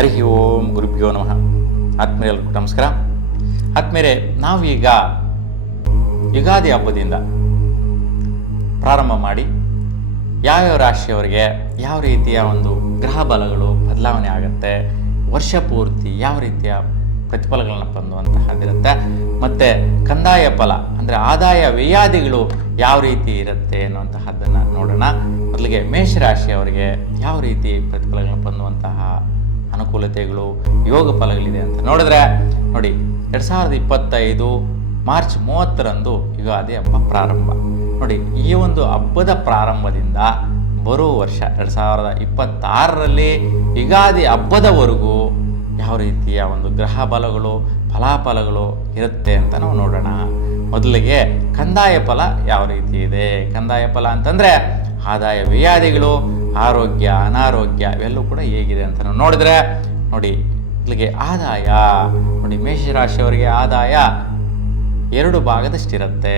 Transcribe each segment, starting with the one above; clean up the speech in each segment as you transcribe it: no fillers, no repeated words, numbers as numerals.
ಹರಿ ಓಂ ಗುರುಭ್ಯೋ ನಮಃ. ಆತ್ಮೀಯರಿಗೂ ನಮಸ್ಕಾರ. ಆತ್ಮೀಯರೇ, ನಾವೀಗ ಯುಗಾದಿ ಹಬ್ಬದಿಂದ ಪ್ರಾರಂಭ ಮಾಡಿ ಯಾವ್ಯಾವ ರಾಶಿಯವರಿಗೆ ಯಾವ ರೀತಿಯ ಒಂದು ಗ್ರಹ ಬಲಗಳು ಬದಲಾವಣೆ ಆಗುತ್ತೆ, ವರ್ಷ ಪೂರ್ತಿ ಯಾವ ರೀತಿಯ ಪ್ರತಿಫಲಗಳನ್ನು ಹೊಂದುವಂತಹದ್ದಿರುತ್ತೆ, ಮತ್ತು ಕಂದಾಯ ಫಲ ಅಂದರೆ ಆದಾಯ ವ್ಯಯಾದಿಗಳು ಯಾವ ರೀತಿ ಇರುತ್ತೆ ಅನ್ನುವಂತಹದ್ದನ್ನು ನೋಡೋಣ. ಮೊದಲಿಗೆ ಮೇಷರಾಶಿಯವರಿಗೆ ಯಾವ ರೀತಿ ಪ್ರತಿಫಲಗಳನ್ನು ಹೊಂದುವಂತಹ ಅನುಕೂಲತೆಗಳು, ಯೋಗ ಫಲಗಳಿದೆ ಅಂತ ನೋಡಿದ್ರೆ ನೋಡಿ, 2025 ಮಾರ್ಚ್ 30ರಂದು ಯುಗಾದಿ ಹಬ್ಬ ಪ್ರಾರಂಭ. ನೋಡಿ, ಈ ಒಂದು ಹಬ್ಬದ ಪ್ರಾರಂಭದಿಂದ ಬರುವ ವರ್ಷ 2026ರಲ್ಲಿ ಯುಗಾದಿ ಹಬ್ಬದವರೆಗೂ ಯಾವ ರೀತಿಯ ಒಂದು ಗ್ರಹ ಬಲಗಳು, ಫಲಾಫಲಗಳು ಇರುತ್ತೆ ಅಂತ ನಾವು ನೋಡೋಣ. ಮೊದಲಿಗೆ ಕಂದಾಯ ಫಲ ಯಾವ ರೀತಿ ಇದೆ. ಕಂದಾಯ ಫಲ ಅಂತಂದರೆ ಆದಾಯ ವ್ಯಯಾದಿಗಳು, ಆರೋಗ್ಯ, ಅನಾರೋಗ್ಯ ಇವೆಲ್ಲವೂ ಕೂಡ ಹೇಗಿದೆ ಅಂತ ನಾವು ನೋಡಿದ್ರೆ ನೋಡಿ, ಇಲ್ಲಿಗೆ ಆದಾಯ ನೋಡಿ, ಮೇಷರಾಶಿಯವರಿಗೆ ಆದಾಯ 2 ಭಾಗದಷ್ಟಿರುತ್ತೆ.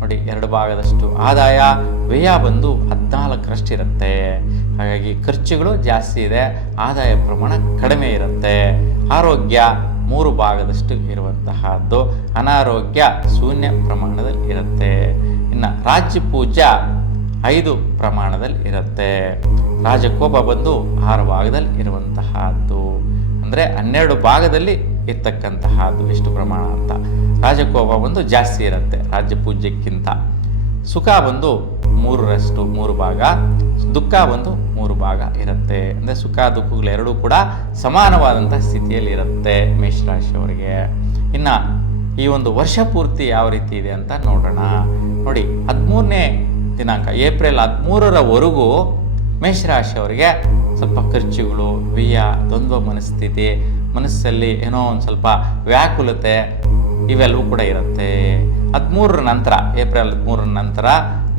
ನೋಡಿ, 2 ಭಾಗದಷ್ಟು ಆದಾಯ, ವ್ಯಯ ಬಂದು 14ರಷ್ಟಿರುತ್ತೆ. ಹಾಗಾಗಿ ಖರ್ಚುಗಳು ಜಾಸ್ತಿ ಇದೆ, ಆದಾಯ ಪ್ರಮಾಣ ಕಡಿಮೆ ಇರುತ್ತೆ. ಆರೋಗ್ಯ 3 ಭಾಗದಷ್ಟು ಇರುವಂತಹದ್ದು, ಅನಾರೋಗ್ಯ 0 ಪ್ರಮಾಣದಲ್ಲಿ ಇರುತ್ತೆ. ಇನ್ನು ರಾಜ್ಯ ಪೂಜ್ಯ 5 ಪ್ರಮಾಣದಲ್ಲಿ ಇರುತ್ತೆ. ರಾಜಕೋಪ ಬಂದು 6 ಭಾಗದಲ್ಲಿ ಇರುವಂತಹದ್ದು, ಅಂದರೆ 12 ಭಾಗದಲ್ಲಿ ಇರ್ತಕ್ಕಂತಹದ್ದು. ಎಷ್ಟು ಪ್ರಮಾಣ ಅಂತ, ರಾಜಕೋಪ ಬಂದು ಜಾಸ್ತಿ ಇರುತ್ತೆ ರಾಜ್ಯ ಪೂಜ್ಯಕ್ಕಿಂತ. ಸುಖ ಬಂದು 3 ಭಾಗ, ದುಃಖ ಬಂದು 3 ಭಾಗ ಇರುತ್ತೆ. ಅಂದರೆ ಸುಖ ದುಃಖಗಳು ಎರಡೂ ಕೂಡ ಸಮಾನವಾದಂಥ ಸ್ಥಿತಿಯಲ್ಲಿ ಇರುತ್ತೆ ಮೇಷರಾಶಿಯವರಿಗೆ. ಇನ್ನು ಈ ಒಂದು ವರ್ಷ ಪೂರ್ತಿ ಯಾವ ರೀತಿ ಇದೆ ಅಂತ ನೋಡೋಣ. ನೋಡಿ, 13ನೇ ದಿನಾಂಕ ಏಪ್ರಿಲ್ 13ರವರೆಗೂ ಮೇಷರಾಶಿಯವರಿಗೆ ಸ್ವಲ್ಪ ಖರ್ಚುಗಳು, ವ್ಯಯ, ದ್ವಂದ್ವ ಮನಸ್ಥಿತಿ, ಮನಸ್ಸಲ್ಲಿ ಏನೋ ಒಂದು ಸ್ವಲ್ಪ ವ್ಯಾಕುಲತೆ ಇವೆಲ್ಲವೂ ಕೂಡ ಇರುತ್ತೆ. 13ರ ನಂತರ, ಏಪ್ರಿಲ್ 13ರ ನಂತರ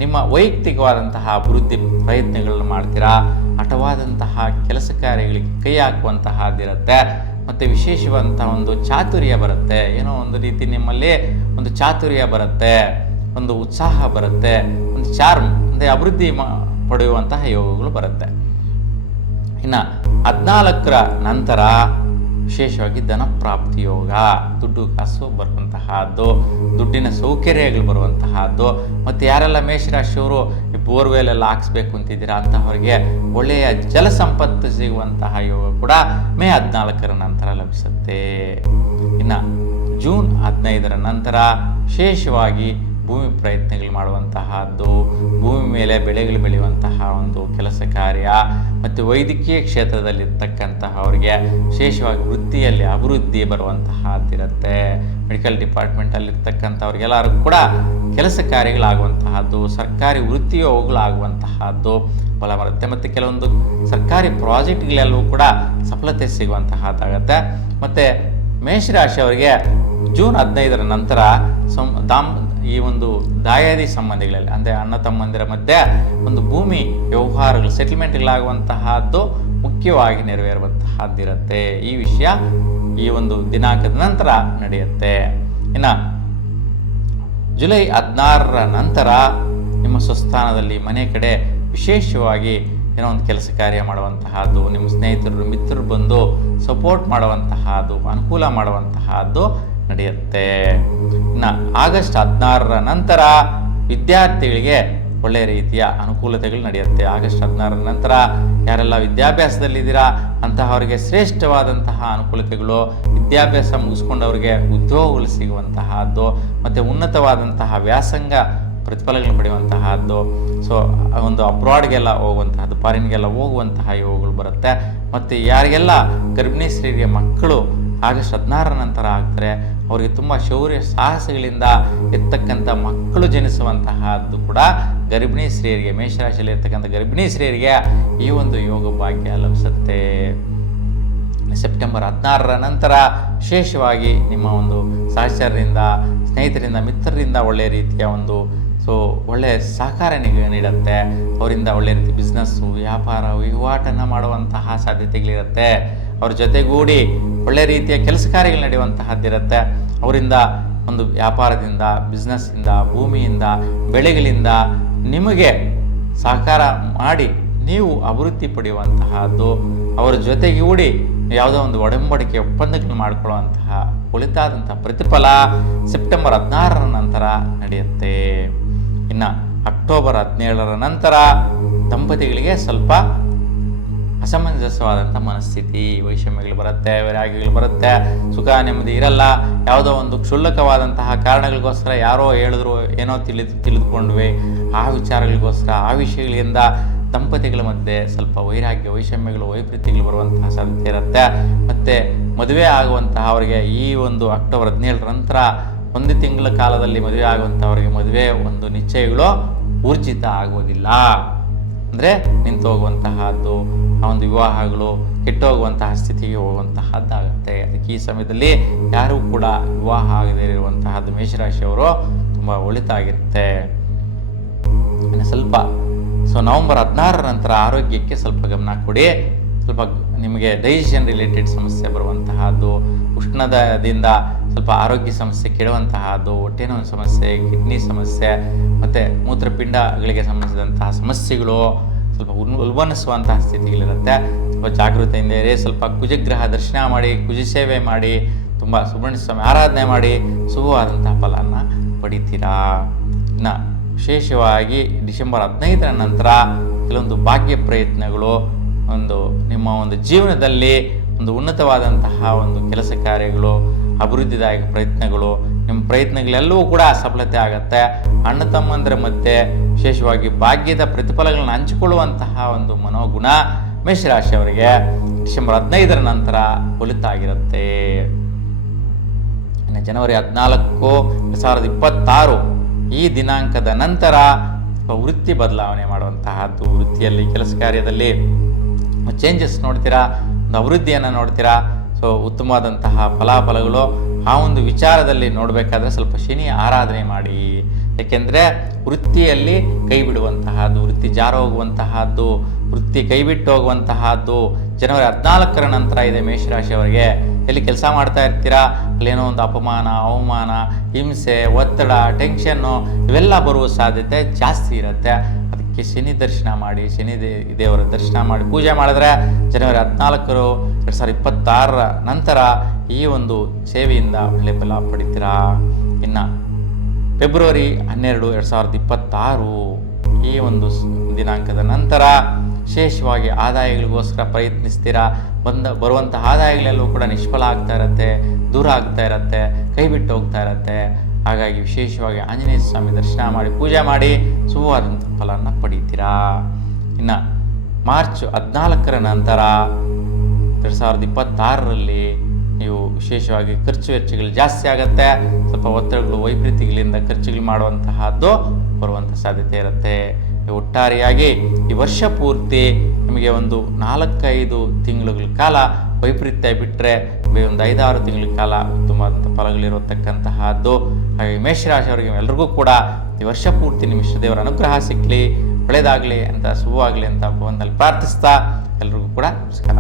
ನಿಮ್ಮ ವೈಯಕ್ತಿಕವಾದಂತಹ ಅಭಿವೃದ್ಧಿ ಪ್ರಯತ್ನಗಳನ್ನು ಮಾಡ್ತೀರಾ. ಹಠವಾದಂತಹ ಕೆಲಸ ಕಾರ್ಯಗಳಿಗೆ ಕೈ ಹಾಕುವಂತಹದ್ದಿರುತ್ತೆ. ಮತ್ತು ವಿಶೇಷವಾದಂತಹ ಒಂದು ಚಾತುರ್ಯ ಬರುತ್ತೆ. ಏನೋ ಒಂದು ರೀತಿ ನಿಮ್ಮಲ್ಲಿ ಒಂದು ಚಾತುರ್ಯ ಬರುತ್ತೆ, ಒಂದು ಉತ್ಸಾಹ ಬರುತ್ತೆ, ಒಂದು ಚಾರ್ಮ್ ಅಂದರೆ ಅಭಿವೃದ್ಧಿ ಪಡೆಯುವಂತಹ ಯೋಗಗಳು ಬರುತ್ತೆ. ಇನ್ನು 14ರ ನಂತರ ವಿಶೇಷವಾಗಿ ಧನ ಪ್ರಾಪ್ತಿ ಯೋಗ, ದುಡ್ಡು ಕಾಸು ಬರುವಂತಹದ್ದು, ದುಡ್ಡಿನ ಸೌಕರ್ಯಗಳು ಬರುವಂತಹದ್ದು. ಮತ್ತು ಯಾರೆಲ್ಲ ಮೇಷರಾಶಿಯವರು ಬೋರ್ವೆಲ್ ಎಲ್ಲ ಹಾಕ್ಸ್ಬೇಕು ಅಂತಿದ್ದೀರಾ ಅಂತಹವರಿಗೆ ಒಳ್ಳೆಯ ಜಲ ಸಂಪತ್ತು ಸಿಗುವಂತಹ ಯೋಗ ಕೂಡ ಮೇ 14ರ ನಂತರ ಲಭಿಸುತ್ತೆ. ಇನ್ನು ಜೂನ್ 15ರ ನಂತರ ವಿಶೇಷವಾಗಿ ಭೂಮಿ ಪ್ರಯತ್ನಗಳು ಮಾಡುವಂತಹದ್ದು, ಭೂಮಿ ಮೇಲೆ ಬೆಳೆಗಳು ಬೆಳೆಯುವಂತಹ ಒಂದು ಕೆಲಸ ಕಾರ್ಯ, ಮತ್ತು ವೈದ್ಯಕೀಯ ಕ್ಷೇತ್ರದಲ್ಲಿರ್ತಕ್ಕಂತಹವರಿಗೆ ವಿಶೇಷವಾಗಿ ವೃತ್ತಿಯಲ್ಲಿ ಅಭಿವೃದ್ಧಿ ಬರುವಂತಹದ್ದಿರುತ್ತೆ. ಮೆಡಿಕಲ್ ಡಿಪಾರ್ಟ್ಮೆಂಟಲ್ಲಿರ್ತಕ್ಕಂಥವ್ರಿಗೆಲ್ಲರೂ ಕೂಡ ಕೆಲಸ ಕಾರ್ಯಗಳಾಗುವಂತಹದ್ದು, ಸರ್ಕಾರಿ ವೃತ್ತಿಯೋಗಗಳಾಗುವಂತಹದ್ದು ಫಲ ಬರುತ್ತೆ. ಮತ್ತು ಕೆಲವೊಂದು ಸರ್ಕಾರಿ ಪ್ರಾಜೆಕ್ಟ್ಗಳೆಲ್ಲವೂ ಕೂಡ ಸಫಲತೆ ಸಿಗುವಂತಹದ್ದಾಗತ್ತೆ. ಮತ್ತು ಮೇಷರಾಶಿಯವರಿಗೆ ಜೂನ್ 15ರ ನಂತರ ಈ ಒಂದು ದಾಯಾದಿ ಸಂಬಂಧಿಗಳಲ್ಲಿ, ಅಂದರೆ ಅಣ್ಣ ತಮ್ಮಂದಿರ ಮಧ್ಯೆ ಒಂದು ಭೂಮಿ ವ್ಯವಹಾರಗಳು, ಸೆಟಲ್ಮೆಂಟ್ಗಳಾಗುವಂತಹದ್ದು ಮುಖ್ಯವಾಗಿ ನೆರವೇರುವಂತಹದ್ದಿರುತ್ತೆ. ಈ ವಿಷಯ ಈ ಒಂದು ದಿನಾಂಕದ ನಂತರ ನಡೆಯುತ್ತೆ. ಇನ್ನು ಜುಲೈ 16ರ ನಂತರ ನಿಮ್ಮ ಸ್ವಸ್ಥಾನದಲ್ಲಿ ಮನೆ ಕಡೆ ವಿಶೇಷವಾಗಿ ಏನೋ ಒಂದು ಕೆಲಸ ಕಾರ್ಯ ಮಾಡುವಂತಹದ್ದು, ನಿಮ್ಮ ಸ್ನೇಹಿತರು ಮಿತ್ರರು ಬಂದು ಸಪೋರ್ಟ್ ಮಾಡುವಂತಹದ್ದು, ಅನುಕೂಲ ಮಾಡುವಂತಹದ್ದು ನಡೆಯುತ್ತೆ. ಇನ್ನು ಆಗಸ್ಟ್ 16ರ ನಂತರ ವಿದ್ಯಾರ್ಥಿಗಳಿಗೆ ಒಳ್ಳೆಯ ರೀತಿಯ ಅನುಕೂಲತೆಗಳು ನಡೆಯುತ್ತೆ. ಆಗಸ್ಟ್ 16ರ ನಂತರ ಯಾರೆಲ್ಲ ವಿದ್ಯಾಭ್ಯಾಸದಲ್ಲಿದ್ದೀರಾ ಅಂತಹವರಿಗೆ ಶ್ರೇಷ್ಠವಾದಂತಹ ಅನುಕೂಲತೆಗಳು, ವಿದ್ಯಾಭ್ಯಾಸ ಮುಗಿಸ್ಕೊಂಡವರಿಗೆ ಉದ್ಯೋಗಗಳು ಸಿಗುವಂತಹದ್ದು, ಮತ್ತು ಉನ್ನತವಾದಂತಹ ವ್ಯಾಸಂಗ ಪ್ರತಿಫಲಗಳು ಪಡೆಯುವಂತಹದ್ದು, ಸೊ ಒಂದು ಅಬ್ರಾಡ್ಗೆಲ್ಲ ಹೋಗುವಂತಹದ್ದು, ಫಾರಿನ್ಗೆಲ್ಲ ಹೋಗುವಂತಹ ಯೋಗಗಳು ಬರುತ್ತೆ. ಮತ್ತು ಯಾರಿಗೆಲ್ಲ ಗರ್ಭಿಣಿ ಸ್ತ್ರೀಯರಿಗೆ ಮಕ್ಕಳು ಆಗಸ್ಟ್ 16ರ ನಂತರ ಆಗ್ತಾರೆ, ಅವರಿಗೆ ತುಂಬ ಶೌರ್ಯ ಸಾಹಸಗಳಿಂದ ಇರ್ತಕ್ಕಂಥ ಮಕ್ಕಳು ಜನಿಸುವಂತಹದ್ದು ಕೂಡ ಗರ್ಭಿಣಿ ಸ್ತ್ರೀಯರಿಗೆ, ಮೇಷರಾಶಿಯಲ್ಲಿ ಇರ್ತಕ್ಕಂಥ ಗರ್ಭಿಣಿ ಸ್ತ್ರೀಯರಿಗೆ ಈ ಒಂದು ಯೋಗ ಭಾಗ್ಯ ಲಭಿಸುತ್ತೆ. ಸೆಪ್ಟೆಂಬರ್ 16ರ ನಂತರ ವಿಶೇಷವಾಗಿ ನಿಮ್ಮ ಒಂದು ಸಹಚರರಿಂದ, ಸ್ನೇಹಿತರಿಂದ, ಮಿತ್ರರಿಂದ ಒಳ್ಳೆಯ ರೀತಿಯ ಒಂದು ಒಳ್ಳೆಯ ಸಹಕಾರ ನೀಡುತ್ತೆ. ಅವರಿಂದ ಒಳ್ಳೆಯ ರೀತಿ ಬಿಸ್ನೆಸ್ಸು, ವ್ಯಾಪಾರ, ವಹಿವಾಟನ್ನು ಮಾಡುವಂತಹ ಸಾಧ್ಯತೆಗಳಿರುತ್ತೆ. ಅವ್ರ ಜೊತೆಗೂಡಿ ಒಳ್ಳೆಯ ರೀತಿಯ ಕೆಲಸ ಕಾರ್ಯಗಳು ನಡೆಯುವಂತಹದ್ದಿರುತ್ತೆ. ಅವರಿಂದ ಒಂದು ವ್ಯಾಪಾರದಿಂದ, ಬಿಸ್ನೆಸ್ಸಿಂದ, ಭೂಮಿಯಿಂದ, ಬೆಳೆಗಳಿಂದ ನಿಮಗೆ ಸಹಕಾರ ಮಾಡಿ ನೀವು ಅಭಿವೃದ್ಧಿ ಪಡೆಯುವಂತಹದ್ದು, ಅವರ ಜೊತೆಗೂಡಿ ಯಾವುದೋ ಒಂದು ಒಡಂಬಡಿಕೆ ಒಪ್ಪಂದಗಳು ಮಾಡಿಕೊಳ್ಳುವಂತಹ ಒಳಿತಾದಂತಹ ಪ್ರತಿಫಲ ಸೆಪ್ಟೆಂಬರ್ 16ರ ನಂತರ ನಡೆಯುತ್ತೆ. ಇನ್ನು ಅಕ್ಟೋಬರ್ 17ರ ನಂತರ ದಂಪತಿಗಳಿಗೆ ಸ್ವಲ್ಪ ಅಸಮಂಜಸವಾದಂಥ ಮನಸ್ಥಿತಿ, ವೈಷಮ್ಯಗಳು ಬರುತ್ತೆ, ವೈರಾಗ್ಯಗಳು ಬರುತ್ತೆ, ಸುಖ ನೆಮ್ಮದಿ ಇರಲ್ಲ. ಯಾವುದೋ ಒಂದು ಕ್ಷುಲ್ಲಕವಾದಂತಹ ಕಾರಣಗಳಿಗೋಸ್ಕರ ಯಾರೋ ಹೇಳಿದ್ರು, ಏನೋ ತಿಳಿದುಕೊಂಡ್ವಿ, ಆ ವಿಚಾರಗಳಿಗೋಸ್ಕರ ಆ ವಿಷಯಗಳಿಂದ ದಂಪತಿಗಳ ಮಧ್ಯೆ ಸ್ವಲ್ಪ ವೈರಾಗ್ಯ, ವೈಷಮ್ಯಗಳು, ವೈಪರೀತ್ಯಗಳು ಬರುವಂತಹ ಸಾಧ್ಯತೆ ಇರುತ್ತೆ. ಮತ್ತು ಮದುವೆ ಆಗುವಂತಹ ಅವರಿಗೆ ಈ ಒಂದು ಅಕ್ಟೋಬರ್ 17ರ ನಂತರ 1 ತಿಂಗಳ ಕಾಲದಲ್ಲಿ ಮದುವೆ ಆಗುವಂಥವರಿಗೆ ಮದುವೆ ಒಂದು ನಿಶ್ಚಯಗಳು ಊರ್ಜಿತ ಆಗುವುದಿಲ್ಲ. ಅಂದರೆ ನಿಂತು ಹೋಗುವಂತಹದ್ದು, ಆ ಒಂದು ವಿವಾಹಗಳು ಕೆಟ್ಟೋಗುವಂತಹ ಸ್ಥಿತಿಗೆ ಹೋಗುವಂತಹದ್ದಾಗುತ್ತೆ. ಅದಕ್ಕೆ ಈ ಸಮಯದಲ್ಲಿ ಯಾರೂ ಕೂಡ ವಿವಾಹ ಆಗದೇ ಇರುವಂತಹದ್ದು ಮೇಷರಾಶಿಯವರು ತುಂಬ ಒಳಿತಾಗಿರುತ್ತೆ. ಸ್ವಲ್ಪ ನವೆಂಬರ್ 16ರ ನಂತರ ಆರೋಗ್ಯಕ್ಕೆ ಸ್ವಲ್ಪ ಗಮನ ಕೊಡಿ. ಸ್ವಲ್ಪ ನಿಮಗೆ ಡೈಜೆಷನ್ ರಿಲೇಟೆಡ್ ಸಮಸ್ಯೆ ಬರುವಂತಹದ್ದು, ಉಷ್ಣದಿಂದ ಸ್ವಲ್ಪ ಆರೋಗ್ಯ ಸಮಸ್ಯೆ ಕೆಡುವಂತಹದ್ದು, ಹೊಟ್ಟೆ ನೋವಿನ ಸಮಸ್ಯೆ, ಕಿಡ್ನಿ ಸಮಸ್ಯೆ ಮತ್ತು ಮೂತ್ರಪಿಂಡಗಳಿಗೆ ಸಂಬಂಧಿಸಿದಂತಹ ಸಮಸ್ಯೆಗಳು ಸ್ವಲ್ಪ ಉಲ್ಬಣಿಸುವಂತಹ ಸ್ಥಿತಿಗಳಿರುತ್ತೆ. ಸ್ವಲ್ಪ ಜಾಗೃತೆಯಿಂದ ಇರಿ. ಸ್ವಲ್ಪ ಕುಜಗ್ರಹ ದರ್ಶನ ಮಾಡಿ, ಕುಜ ಸೇವೆ ಮಾಡಿ, ತುಂಬ ಸುಬ್ರಹ್ಮಣ್ಯ ಸ್ವಾಮಿ ಆರಾಧನೆ ಮಾಡಿ ಶುಭವಾದಂತಹ ಫಲನ ಪಡಿತೀರಾ. ಇನ್ನು ವಿಶೇಷವಾಗಿ ಡಿಸೆಂಬರ್ 15ರ ನಂತರ ಕೆಲವೊಂದು ಭಾಗ್ಯ ಪ್ರಯತ್ನಗಳು, ನಿಮ್ಮ ಒಂದು ಜೀವನದಲ್ಲಿ ಒಂದು ಉನ್ನತವಾದಂತಹ ಒಂದು ಕೆಲಸ ಕಾರ್ಯಗಳು, ಅಭಿವೃದ್ಧಿದಾಯಕ ಪ್ರಯತ್ನಗಳು, ನಿಮ್ಮ ಪ್ರಯತ್ನಗಳೆಲ್ಲವೂ ಕೂಡ ಸಫಲತೆ ಆಗುತ್ತೆ. ಅಣ್ಣ ತಮ್ಮಂದರ ಮಧ್ಯೆ ವಿಶೇಷವಾಗಿ ಭಾಗ್ಯದ ಪ್ರತಿಫಲಗಳನ್ನು ಹಂಚಿಕೊಳ್ಳುವಂತಹ ಒಂದು ಮನೋಗುಣ ಮೇಷರಾಶಿಯವರಿಗೆ ಡಿಸೆಂಬರ್ 15ರ ನಂತರ ಒಳಿತಾಗಿರುತ್ತೆ. ಇನ್ನು ಜನವರಿ 14, 2026 ಈ ದಿನಾಂಕದ ನಂತರ ವೃತ್ತಿ ಬದಲಾವಣೆ ಮಾಡುವಂತಹದ್ದು, ವೃತ್ತಿಯಲ್ಲಿ ಕೆಲಸ ಕಾರ್ಯದಲ್ಲಿ ಚೇಂಜಸ್ ನೋಡ್ತೀರಾ, ಒಂದು ಅಭಿವೃದ್ಧಿಯನ್ನು ನೋಡ್ತೀರಾ. ಉತ್ತಮವಾದಂತಹ ಫಲಾಫಲಗಳು ಆ ಒಂದು ವಿಚಾರದಲ್ಲಿ ನೋಡಬೇಕಾದ್ರೆ ಸ್ವಲ್ಪ ಶನಿ ಆರಾಧನೆ ಮಾಡಿ. ಏಕೆಂದರೆ ವೃತ್ತಿಯಲ್ಲಿ ಕೈ ಬಿಡುವಂತಹದ್ದು, ವೃತ್ತಿ ಜಾರ ಹೋಗುವಂತಹದ್ದು, ವೃತ್ತಿ ಕೈ ಬಿಟ್ಟು ಹೋಗುವಂತಹದ್ದು ಜನವರಿ 14ರ ನಂತರ ಇದೆ ಮೇಷರಾಶಿಯವರಿಗೆ. ಎಲ್ಲಿ ಕೆಲಸ ಮಾಡ್ತಾ ಇರ್ತೀರಾ ಅಲ್ಲೇನೋ ಒಂದು ಅಪಮಾನ, ಅವಮಾನ, ಹಿಂಸೆ, ಒತ್ತಡ, ಟೆನ್ಷನ್ನು ಇವೆಲ್ಲ ಬರುವ ಸಾಧ್ಯತೆ ಜಾಸ್ತಿ ಇರುತ್ತೆ. ಅದಕ್ಕೆ ಶನಿ ದರ್ಶನ ಮಾಡಿ, ಶನಿ ದೇವರ ದರ್ಶನ ಮಾಡಿ ಪೂಜೆ ಮಾಡಿದ್ರೆ ಜನವರಿ 14, 2026ರ ನಂತರ ಈ ಒಂದು ಸೇವೆಯಿಂದ ಒಳ್ಳೆ ಫಲ ಪಡಿತೀರಾ. ಇನ್ನು ಫೆಬ್ರವರಿ 12, 2026 ಈ ಒಂದು ದಿನಾಂಕದ ನಂತರ ವಿಶೇಷವಾಗಿ ಆದಾಯಗಳಿಗೋಸ್ಕರ ಪ್ರಯತ್ನಿಸ್ತೀರಾ. ಬರುವಂತಹ ಆದಾಯಗಳೆಲ್ಲವೂ ಕೂಡ ನಿಷ್ಫಲ ಆಗ್ತಾ ಇರುತ್ತೆ, ದೂರ ಆಗ್ತಾ ಇರುತ್ತೆ, ಕೈ ಬಿಟ್ಟು ಹೋಗ್ತಾ ಇರುತ್ತೆ. ಹಾಗಾಗಿ ವಿಶೇಷವಾಗಿ ಆಂಜನೇಯ ಸ್ವಾಮಿ ದರ್ಶನ ಮಾಡಿ ಪೂಜೆ ಮಾಡಿ ಶುಭವಾದಂಥ ಫಲನ ಪಡಿತೀರಾ. ಇನ್ನು ಮಾರ್ಚ್ 14ರ ನಂತರ 2026ರಲ್ಲಿ ನೀವು ವಿಶೇಷವಾಗಿ ಖರ್ಚು ವೆಚ್ಚಗಳು ಜಾಸ್ತಿ ಆಗುತ್ತೆ. ಸ್ವಲ್ಪ ಒತ್ತಡಗಳು, ವೈಪರೀತ್ಯಗಳಿಂದ ಖರ್ಚುಗಳು ಮಾಡುವಂತಹದ್ದು ಬರುವಂಥ ಸಾಧ್ಯತೆ ಇರುತ್ತೆ. ಒಟ್ಟಾರೆಯಾಗಿ ಈ ವರ್ಷ ಪೂರ್ತಿ ನಿಮಗೆ ಒಂದು 4-5 ತಿಂಗಳುಗಳ ಕಾಲ ವೈಪರೀತ್ಯ ಬಿಟ್ಟರೆ ಒಂದು 5-6 ತಿಂಗಳ ಕಾಲ ಉತ್ತಮವಾದಂಥ ಫಲಗಳಿರತಕ್ಕಂತಹದ್ದು. ಹಾಗೆ ಮೇಷರಾಶಿಯವರಿಗೆ ಎಲ್ಲರಿಗೂ ಕೂಡ ಈ ವರ್ಷ ಪೂರ್ತಿ ನಿಮ್ಮ ಇಷ್ಟದೇವರ ಅನುಗ್ರಹ ಸಿಕ್ಕಲಿ, ಒಳ್ಳೆಯದಾಗಲಿ ಅಂತ, ಶುಭವಾಗಲಿ ಅಂತ ಭಗವಂತನಲ್ಲಿ ಪ್ರಾರ್ಥಿಸ್ತಾ ಎಲ್ರಿಗೂ ಕೂಡ ನಮಸ್ಕಾರ.